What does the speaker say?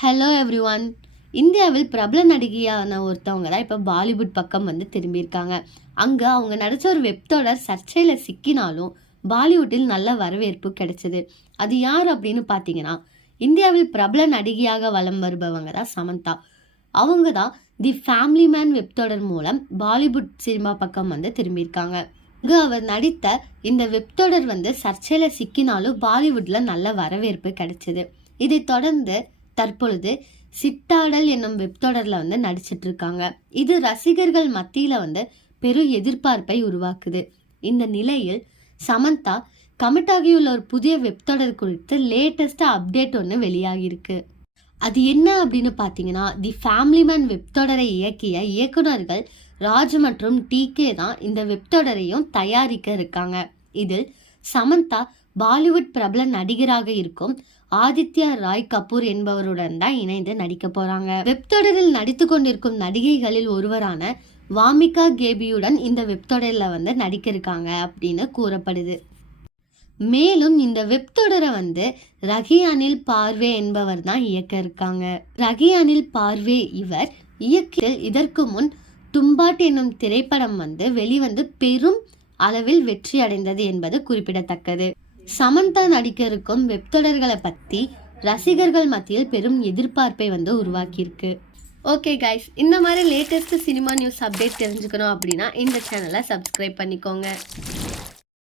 Hello every one இந்தியாவில் பிரபல நடிகையான ஒருத்தவங்க தான் இப்போ பாலிவுட் பக்கம் வந்து திரும்பியிருக்காங்க. அங்கே அவங்க நடித்த ஒரு வெப்தொடர் சர்ச்சையில் சிக்கினாலும் பாலிவுட்டில் நல்ல வரவேற்பு கிடைச்சது. அது யார் அப்படின்னு பார்த்தீங்கன்னா இந்தியாவில் பிரபல நடிகையாக வலம் வருபவங்க தான் சமந்தா. அவங்க தான் தி ஃபேமிலி மேன் வெப்தொடர் மூலம் பாலிவுட் சினிமா பக்கம் வந்து திரும்பியிருக்காங்க. இங்கு அவர் நடித்த இந்த வெப்தொடர் வந்து சர்ச்சையில் சிக்கினாலும் பாலிவுட்டில் நல்ல வரவேற்பு கிடைச்சது. இதைத் தொடர்ந்து தற்பொழுது சிட்டாடல் என்னும் வெப்தொடரில் வந்து நடிச்சிட்டு இருக்காங்க இது ரசிகர்கள் மத்தியில் வந்து பெரும் எதிர்பார்ப்பை உருவாக்குது. இந்த நிலையில் சமந்தா கமிட் ஆகியுள்ள ஒரு புதிய வெப்தொடர் குறித்து லேட்டஸ்ட்டாக அப்டேட் ஒன்று வெளியாகியிருக்கு. அது என்ன அப்படின்னு பார்த்தீங்கன்னா தி ஃபேமிலி மேன் வெப்தொடரை இயக்கிய இயக்குனர்கள் ராஜ் மற்றும் டிகே தான் இந்த வெப்தொடரையும் தயாரிக்க இருக்காங்க. இதில் சமந்தா பாலிவுட் பிரபல நடிகராக இருக்கும் ஆதித்யா ராய் கபூர் என்பவருடன் தான் இணைந்து நடிக்க போறாங்க. வெப்தொடரில் நடித்து கொண்டிருக்கும் நடிகைகளில் ஒருவரான வாமிகா கேபியுடன் இந்த வெப்தொடரில் வந்து நடிக்க இருக்காங்க அப்படின்னு கூறப்படுது. மேலும் இந்த வெப்தொடரை வந்து ரகி அனில் பார்வே என்பவர் தான் இயக்க இருக்காங்க ரகி அனில் பார்வே இவர் இயக்கிய இதற்கு முன் தும்பாட் என்னும் திரைப்படம் வந்து வெளிவந்து பெரும் அளவில் வெற்றி அடைந்தது என்பது குறிப்பிடத்தக்கது. சமந்தா நடிக்க இருக்கும் வெப்தொடர்களை பற்றி ரசிகர்கள் மத்தியில் பெரும் எதிர்பார்ப்பை வந்து உருவாக்கியிருக்கு. ஓகே கைஸ் இந்த மாதிரி லேட்டஸ்ட் சினிமா நியூஸ் அப்டேட் தெரிஞ்சுக்கணும் அப்படின்னா இந்த சேனலை சப்ஸ்கிரைப் பண்ணிக்கோங்க.